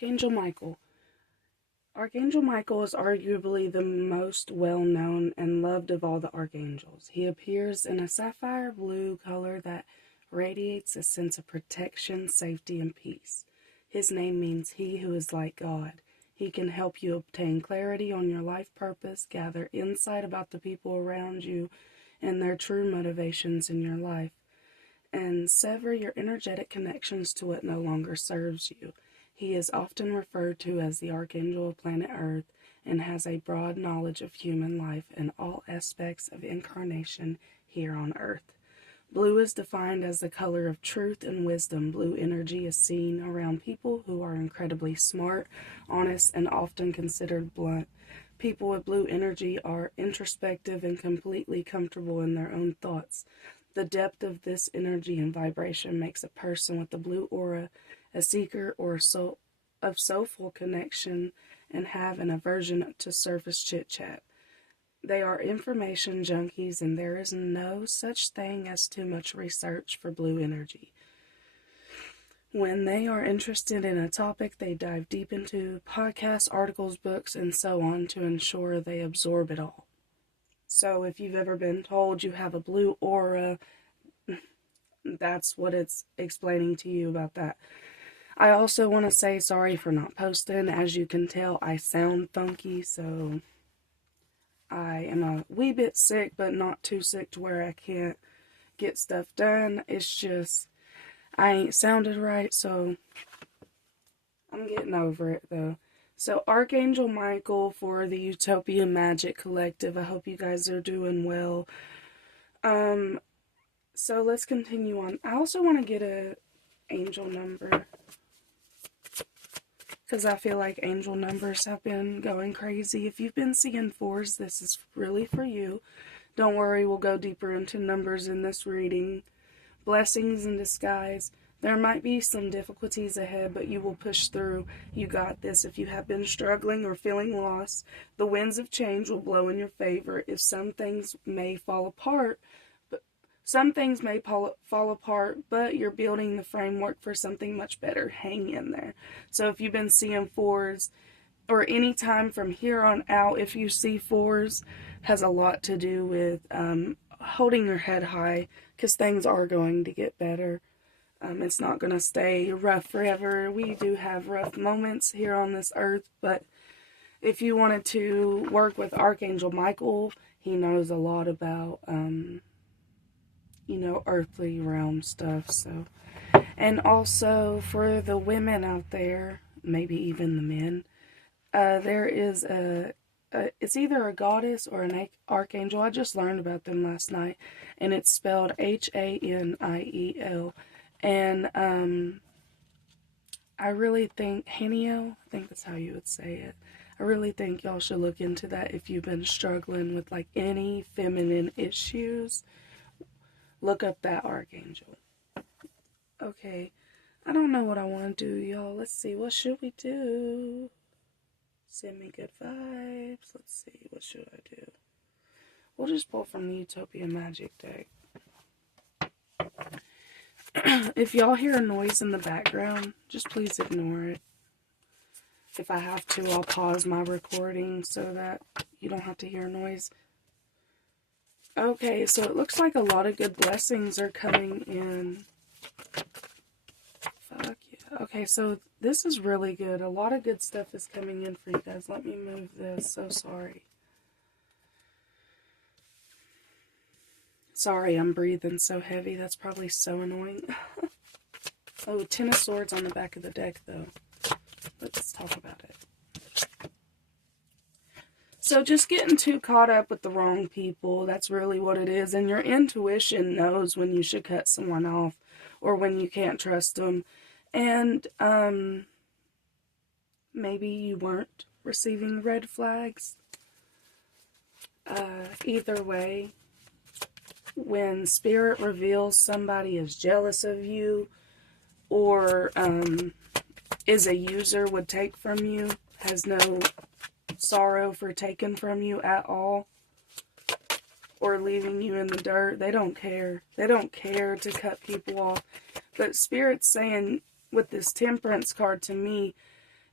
Archangel Michael. Archangel Michael is arguably the most well-known and loved of all the archangels. He appears in a sapphire blue color that radiates a sense of protection, safety, and peace. His name means he who is like God. He can help you obtain clarity on your life purpose, gather insight about the people around you and their true motivations in your life, and sever your energetic connections to what no longer serves you. He is often referred to as the Archangel of planet Earth and has a broad knowledge of human life and all aspects of incarnation here on Earth. Blue is defined as the color of truth and wisdom. Blue energy is seen around people who are incredibly smart, honest, and often considered blunt. People with blue energy are introspective and completely comfortable in their own thoughts. The depth of this energy and vibration makes a person with the blue aura a seeker or of soulful connection and have an aversion to surface chit-chat. They are information junkies, and there is no such thing as too much research for blue energy. When they are interested in a topic, they dive deep into podcasts, articles, books, and so on to ensure they absorb it all. So if you've ever been told you have a blue aura, that's what it's explaining to you about that. I also want to say sorry for not posting. As you can tell, I sound funky, so I am a wee bit sick, but not too sick to where I can't get stuff done. It's just, I ain't sounded right, so I'm getting over it, though. So, Archangel Michael for the Utopia Magic Collective. I hope you guys are doing well. So let's continue on. I also want to get a angel number, because I feel like angel numbers have been going crazy. If you've been seeing fours, this is really for you. Don't worry, we'll go deeper into numbers in this reading. Blessings in disguise. There might be some difficulties ahead, but you will push through. You got this. If you have been struggling or feeling lost, the winds of change will blow in your favor. If some things may fall apart, but you're building the framework for something much better. Hang in there. So if you've been seeing fours, or any time from here on out, if you see fours, has a lot to do with holding your head high, because things are going to get better. It's not going to stay rough forever. We do have rough moments here on this earth, but if you wanted to work with Archangel Michael, he knows a lot about earthly realm stuff. So, and also for the women out there, maybe even the men, there is it's either a goddess or an archangel. I just learned about them last night, and it's spelled Haniel. And I really think Haniel, I think that's how you would say it. I really think y'all should look into that if you've been struggling with like any feminine issues. Look up that archangel. Okay, I don't know what I want to do, y'all. Let's see, what should we do? Send me good vibes. Let's see, what should I do? We'll just pull from the Utopia Magic deck. If y'all hear a noise in the background, just please ignore it. If I have to, I'll pause my recording so that you don't have to hear noise. Okay, so it looks like a lot of good blessings are coming in. Fuck yeah. Okay, so this is really good. A lot of good stuff is coming in for you guys. Let me move this. So sorry. Sorry, I'm breathing so heavy. That's probably so annoying. Oh, Ten of Swords on the back of the deck, though. Let's talk about it. So just getting too caught up with the wrong people, that's really what it is. And your intuition knows when you should cut someone off or when you can't trust them. And maybe you weren't receiving red flags. Either way, when spirit reveals somebody is jealous of you or is a user, would take from you, has no sorrow for taking from you at all, or leaving you in the dirt, they don't care. They don't care to cut people off. But Spirit's saying with this Temperance card to me,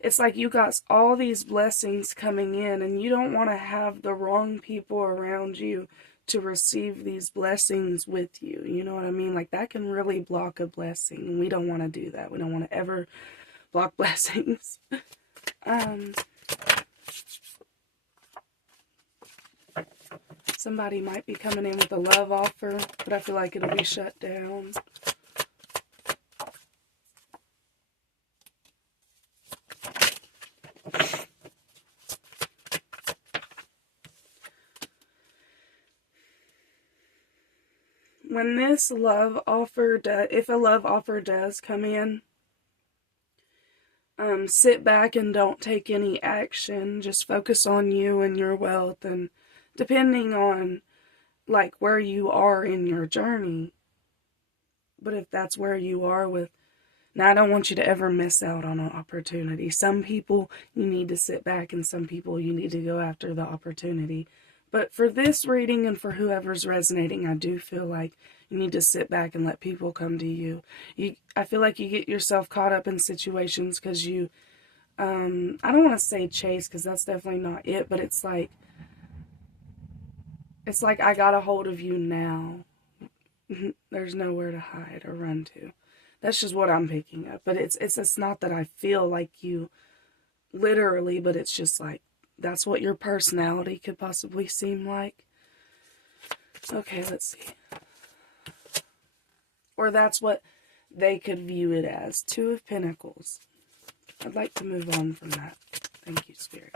it's like you got all these blessings coming in, and you don't want to have the wrong people around you to receive these blessings with you. You know what I mean? Like, that can really block a blessing. We don't want to do that. We don't want to ever block blessings. Somebody might be coming in with a love offer, but I feel like it'll be shut down. When this love offer if a love offer does come in, sit back and don't take any action. Just focus on you and your wealth, and depending on like where you are in your journey. But if that's where you are with, now I don't want you to ever miss out on an opportunity. Some people you need to sit back, and some people you need to go after the opportunity. But for this reading and for whoever's resonating, I do feel like you need to sit back and let people come to you. I feel like you get yourself caught up in situations because you, I don't want to say chase, because that's definitely not it, but it's like I got a hold of you now. There's nowhere to hide or run to. That's just what I'm picking up. But it's not that I feel like you literally, but it's just like, that's what your personality could possibly seem like. Okay, let's see. Or that's what they could view it as. Two of Pentacles. I'd like to move on from that. Thank you, Spirit.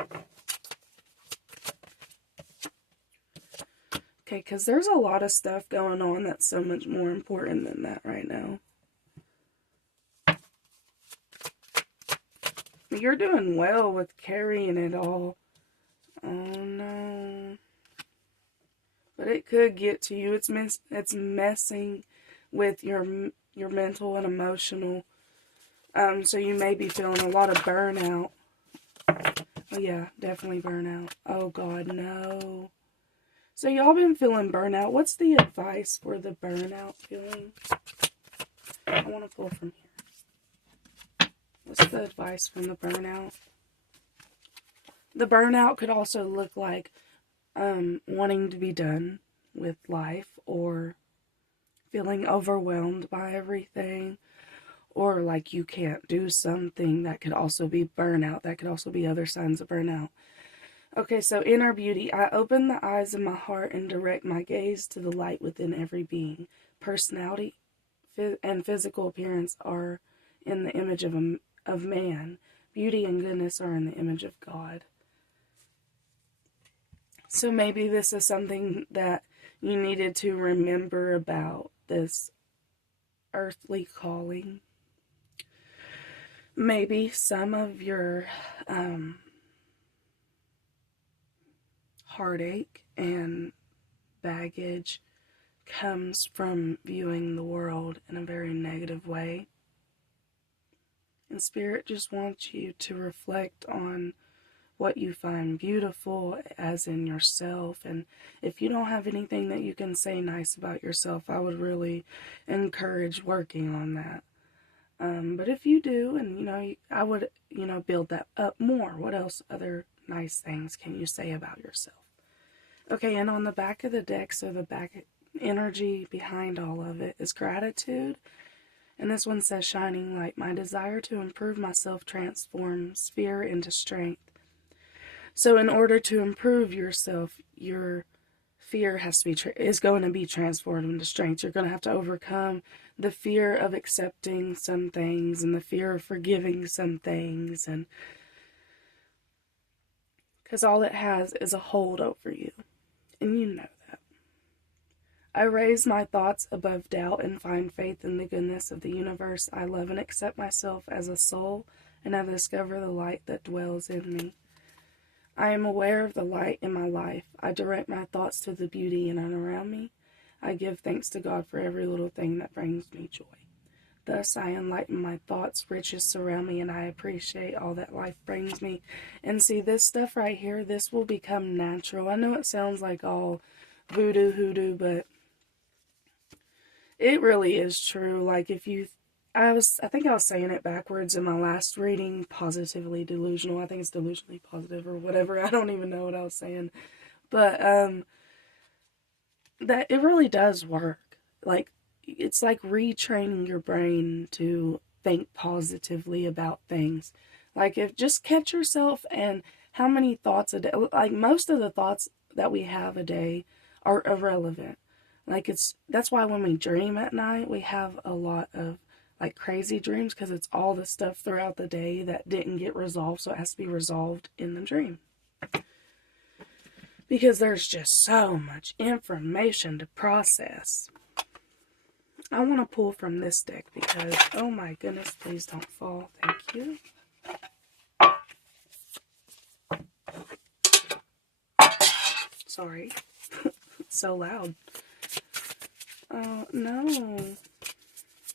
Okay, because there's a lot of stuff going on that's so much more important than that right now. You're doing well with carrying it all. Oh no. But it could get to you. It's messing with your mental and emotional. So you may be feeling a lot of burnout. Oh yeah, definitely burnout. Oh God, no. So y'all been feeling burnout. What's the advice for the burnout feeling? I want to pull from here. What's the advice from the burnout? The burnout could also look like wanting to be done with life, or feeling overwhelmed by everything, or like you can't do something. That could also be burnout. That could also be other signs of burnout. Okay, so inner beauty. I open the eyes of my heart and direct my gaze to the light within every being. Personality and physical appearance are in the image of man. Beauty and goodness are in the image of God. So maybe this is something that you needed to remember about this earthly calling. Maybe some of your heartache and baggage comes from viewing the world in a very negative way. And Spirit just wants you to reflect on what you find beautiful as in yourself. And if you don't have anything that you can say nice about yourself, I would really encourage working on that. But if you do, and I would, build that up more. What else other nice things can you say about yourself? Okay, and on the back of the deck, so the back energy behind all of it is gratitude. And this one says, shining light. My desire to improve myself transforms fear into strength. So in order to improve yourself, your fear is going to be transformed into strength. You're going to have to overcome the fear of accepting some things and the fear of forgiving some things, and because all it has is a hold over you, and you know that. I raise my thoughts above doubt and find faith in the goodness of the universe. I love and accept myself as a soul, and I discover the light that dwells in me. I am aware of the light in my life. I direct my thoughts to the beauty in and around me. I give thanks to God for every little thing that brings me joy. Thus I enlighten my thoughts, riches surround me, and I appreciate all that life brings me. And see, this stuff right here, this will become natural. I know it sounds like all voodoo hoodoo, but it really is true. Like, I think I was saying it backwards in my last reading, positively delusional. I think it's delusionally positive or whatever. I don't even know what I was saying. But, that it really does work. Like, it's like retraining your brain to think positively about things. Like, if just catch yourself and how many thoughts a day, like most of the thoughts that we have a day are irrelevant. Like, that's why when we dream at night, we have a lot of like crazy dreams, because it's all the stuff throughout the day that didn't get resolved, so it has to be resolved in the dream. Because there's just so much information to process. I want to pull from this deck because, oh my goodness, please don't fall. Thank you. Sorry. It's so loud. No.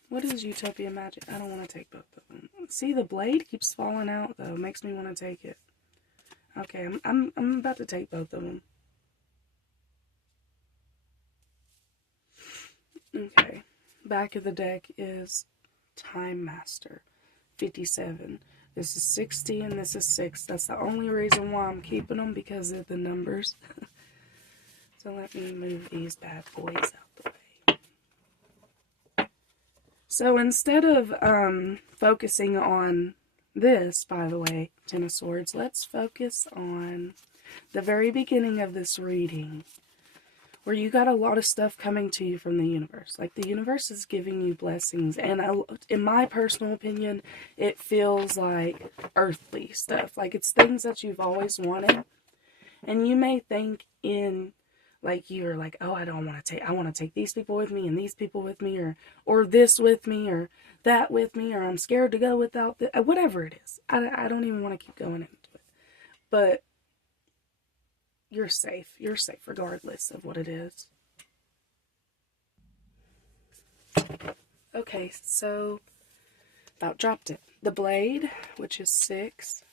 What is Utopia Magic? I don't want to take both of them. See, the blade keeps falling out, though. It makes me want to take it. Okay, I'm about to take both of them. Okay. Back of the deck is Time Master, 57. This is 60 and this is 6. That's the only reason why I'm keeping them, because of the numbers. So let me move these bad boys out the way. So instead of focusing on this, by the way, Ten of Swords, let's focus on the very beginning of this reading, where you got a lot of stuff coming to you from the universe. Like, the universe is giving you blessings. And in my personal opinion, it feels like earthly stuff. Like, it's things that you've always wanted. And you may think like, you're like, oh, I want to take these people with me and these people with me, or this with me, or that with me, or I'm scared to go without this, whatever it is. I don't even want to keep going into it. But you're safe. You're safe regardless of what it is. Okay, so about dropped it. The blade, which is 6.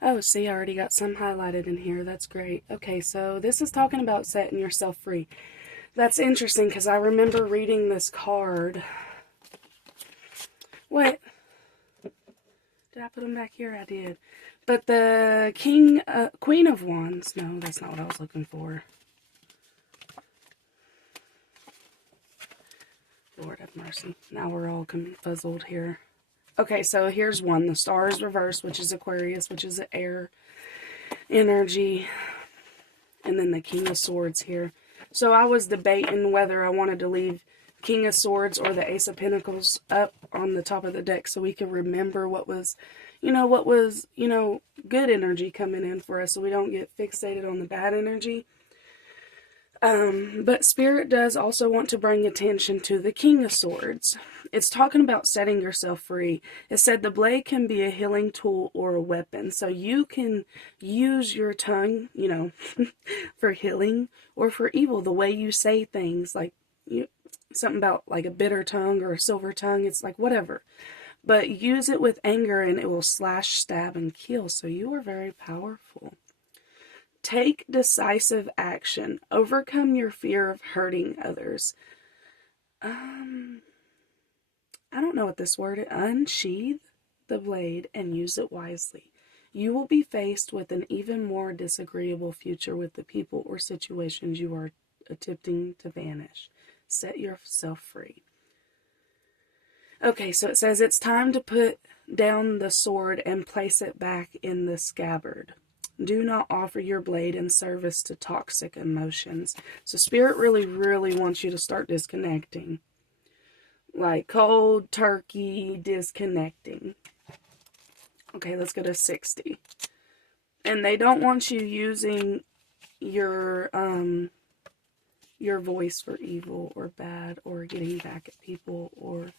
Oh, see, I already got some highlighted in here. That's great. Okay, so this is talking about setting yourself free. That's interesting, because I remember reading this card. What? Did I put them back here? I did. But the Queen of Wands, no, that's not what I was looking for. Lord have mercy. Now we're all confuzzled here. Okay, so here's one. The Star is reversed, which is Aquarius, which is an air energy. And then the King of Swords here. So I was debating whether I wanted to leave King of Swords or the Ace of Pentacles up on the top of the deck, so we could remember what was good energy coming in for us, so we don't get fixated on the bad energy. But Spirit does also want to bring attention to the King of Swords. It's talking about setting yourself free. It said the blade can be a healing tool or a weapon. So you can use your tongue, for healing or for evil. The way you say things, like something about like a bitter tongue or a silver tongue. It's like whatever. But use it with anger and it will slash, stab, and kill. So you are very powerful. Take decisive action. Overcome your fear of hurting others. I don't know what this word is. Unsheath the blade and use it wisely. You will be faced with an even more disagreeable future with the people or situations you are attempting to banish. Set yourself free. Okay, so it says it's time to put down the sword and place it back in the scabbard. Do not offer your blade in service to toxic emotions. So Spirit really, really wants you to start disconnecting. Like cold turkey disconnecting. Okay, let's go to 60. And they don't want you using your voice for evil or bad or getting back at people, or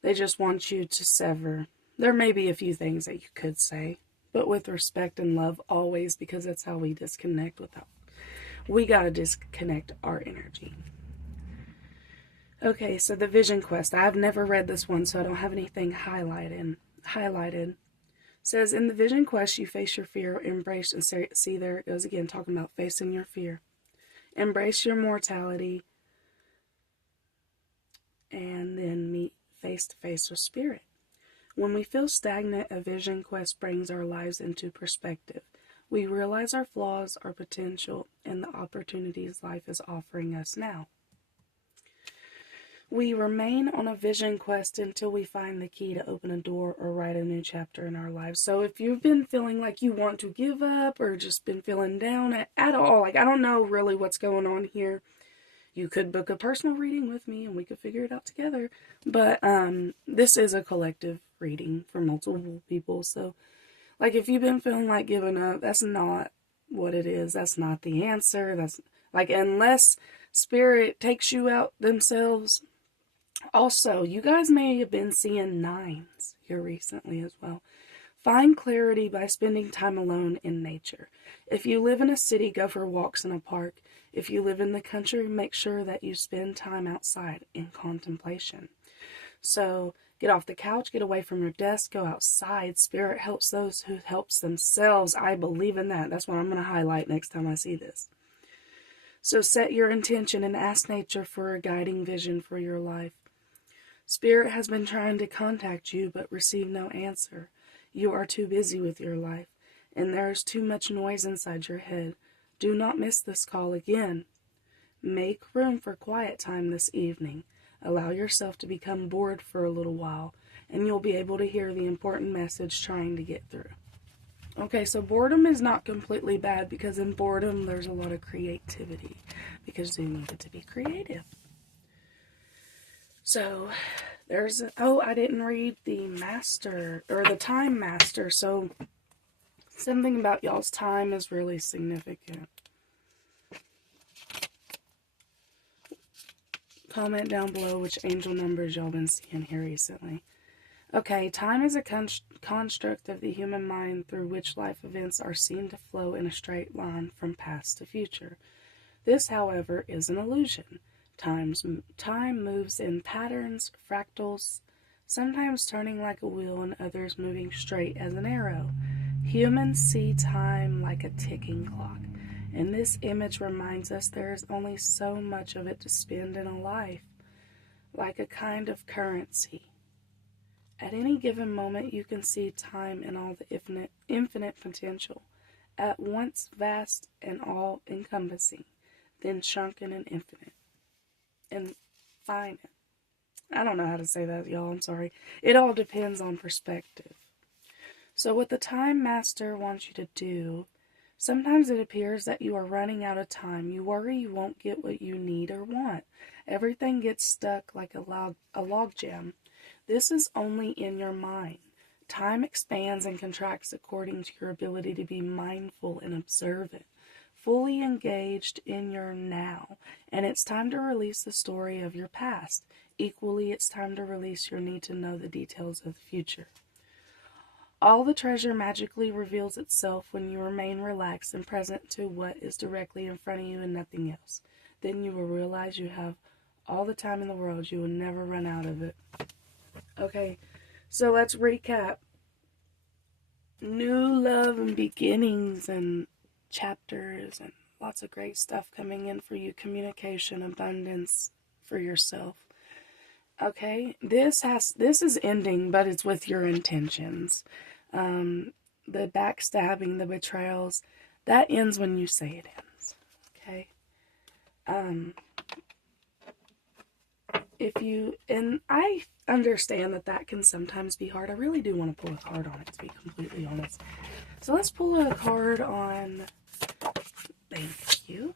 they just want you to sever. There may be a few things that you could say, but with respect and love always, because that's how we disconnect without. We gotta disconnect our energy. Okay, so the Vision Quest. I've never read this one, so I don't have anything highlighted. Says, in the Vision Quest, you face your fear, embrace, and see, there it goes again, talking about facing your fear. Embrace your mortality and then meet face to face with Spirit. When we feel stagnant, a vision quest brings our lives into perspective. We realize our flaws, our potential, and the opportunities life is offering us now. We remain on a vision quest until we find the key to open a door or write a new chapter in our lives. So if you've been feeling like you want to give up or just been feeling down at all, like I don't know really what's going on here, you could book a personal reading with me and we could figure it out together. But this is a collective reading for multiple people. So like if you've been feeling like giving up, that's not what it is. That's not the answer. That's like, unless Spirit takes you out themselves. Also, you guys may have been seeing 9s here recently as well. Find clarity by spending time alone in nature. If you live in a city, go for walks in a park. If you live in the country, make sure that you spend time outside in contemplation. So get off the couch, get away from your desk, go outside. Spirit helps those who helps themselves. I believe in that. That's what I'm going to highlight next time I see this. So set your intention and ask nature for a guiding vision for your life. Spirit has been trying to contact you but receive no answer. You are too busy with your life, and there is too much noise inside your head. Do not miss this call again. Make room for quiet time this evening. Allow yourself to become bored for a little while, and you'll be able to hear the important message trying to get through. Okay, so boredom is not completely bad, because in boredom there's a lot of creativity, because you need it to be creative. So I didn't read the Master, or the Time Master, so something about y'all's time is really significant. Comment down below which angel numbers y'all been seeing here recently. Okay, time is a construct of the human mind through which life events are seen to flow in a straight line from past to future. This, however, is an illusion. Time moves in patterns, fractals, sometimes turning like a wheel and others moving straight as an arrow. Humans see time like a ticking clock, and this image reminds us there is only so much of it to spend in a life, like a kind of currency. At any given moment, you can see time in all the infinite potential, at once vast and all-encompassing, then shrunken and infinite. And finite. I don't know how to say that, y'all. I'm sorry. It all depends on perspective. So what the Time Master wants you to do, sometimes it appears that you are running out of time. You worry you won't get what you need or want. Everything gets stuck like a log jam. This is only in your mind. Time expands and contracts according to your ability to be mindful and observant, fully engaged in your now. And it's time to release the story of your past. Equally, it's time to release your need to know the details of the future. All the treasure magically reveals itself when you remain relaxed and present to what is directly in front of you and nothing else. Then you will realize you have all the time in the world. You will never run out of it. Okay, so let's recap. New love and beginnings and chapters and lots of great stuff coming in for you. Communication, abundance for yourself. Okay, this is ending, but it's with your intentions. The backstabbing, the betrayals, that ends when you say it ends. Okay. And I understand that can sometimes be hard. I really do want to pull a card on it, to be completely honest. So let's pull a card on, thank you.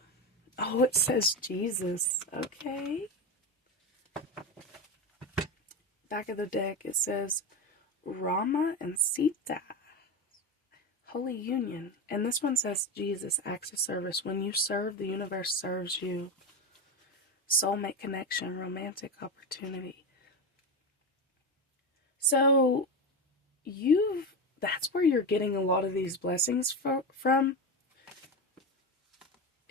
Oh, it says Jesus. Okay. Back of the deck, it says Rama and Sita. Holy Union. And this one says Jesus, acts of service. When you serve, the universe serves you. Soulmate connection, romantic opportunity. So that's where you're getting a lot of these blessings from.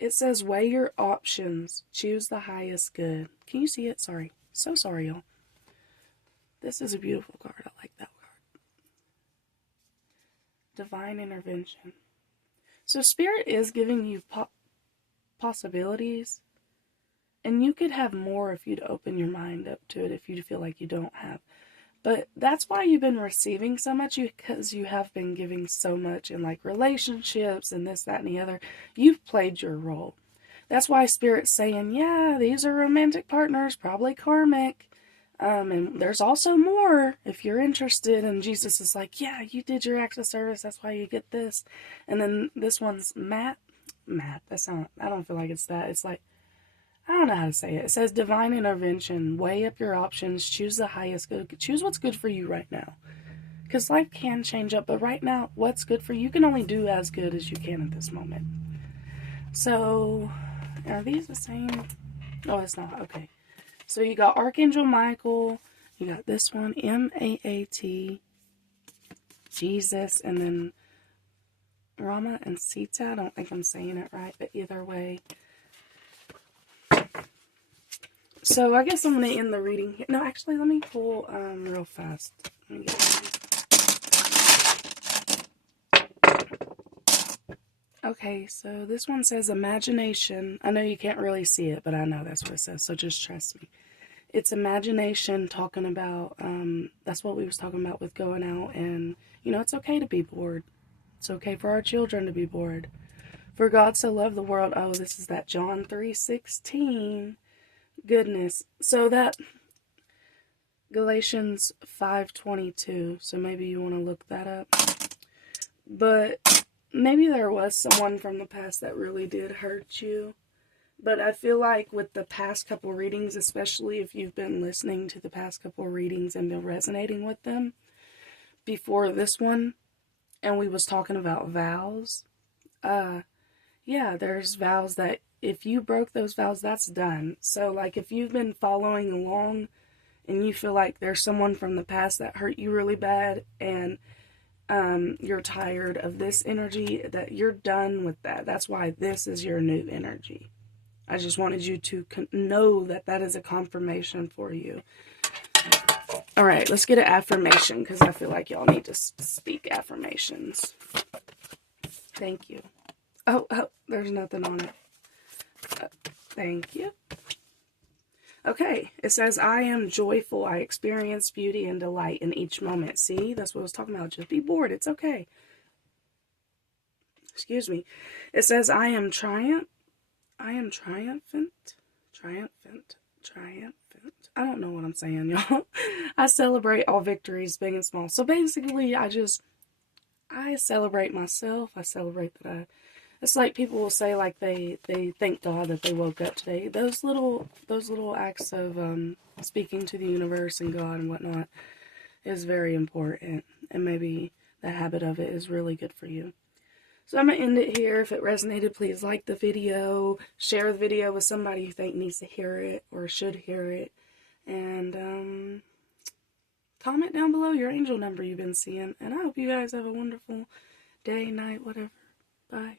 It says, weigh your options. Choose the highest good. Can you see it? Sorry. So sorry, y'all. This is a beautiful card. I like that card. Divine intervention. So Spirit is giving you possibilities. And you could have more if you'd open your mind up to it, if you feel like you don't have. But that's why you've been receiving so much, because you have been giving so much in like relationships and this, that, and the other. You've played your role. That's why Spirit's saying, yeah, these are romantic partners, probably karmic. And there's also more if you're interested. And Jesus is like, yeah, you did your acts of service. That's why you get this. And then this one's Matt. That's not, I don't feel like it's that. It's like, I don't know how to say it. It says divine intervention. Weigh up your options. Choose the highest good. Choose what's good for you right now. Because life can change up. But right now, what's good for you, you can only do as good as you can at this moment. So, are these the same? Oh, it's not. Okay. So you got Archangel Michael. You got this one. M-A-A-T. Jesus. And then Rama and Sita. I don't think I'm saying it right. But either way. So I guess I'm going to end the reading here. No, actually, let me pull real fast. Let me get okay, so this one says imagination. I know you can't really see it, but I know that's what it says, so just trust me. It's imagination talking about, that's what we was talking about with going out, and, you know, it's okay to be bored. It's okay for our children to be bored. For God so loved the world. Oh, this is that John 3:16. Goodness. So that Galatians 5:22. So maybe you want to look that up. But maybe there was someone from the past that really did hurt you. But I feel like with the past couple readings, especially if you've been listening to the past couple readings and been resonating with them before this one, and we was talking about vows, yeah, there's vows that if you broke those vows, that's done. So, like, if you've been following along and you feel like there's someone from the past that hurt you really bad and you're tired of this energy, that you're done with that. That's why this is your new energy. I just wanted you to know that that is a confirmation for you. All right, let's get an affirmation because I feel like y'all need to speak affirmations. Thank you. Oh, there's nothing on it. Thank you. Okay, it says, I am joyful. I experience beauty and delight in each moment. See, that's what I was talking about. Just be bored. It's okay. Excuse me. It says, I am triumphant. I don't know what I'm saying, y'all. I celebrate all victories, big and small. So basically, I celebrate myself. I celebrate that it's like people will say, like, they thank God that they woke up today. Those little acts of speaking to the universe and God and whatnot is very important. And maybe the habit of it is really good for you. So I'm going to end it here. If it resonated, please like the video. Share the video with somebody you think needs to hear it or should hear it. And comment down below your angel number you've been seeing. And I hope you guys have a wonderful day, night, whatever. Bye.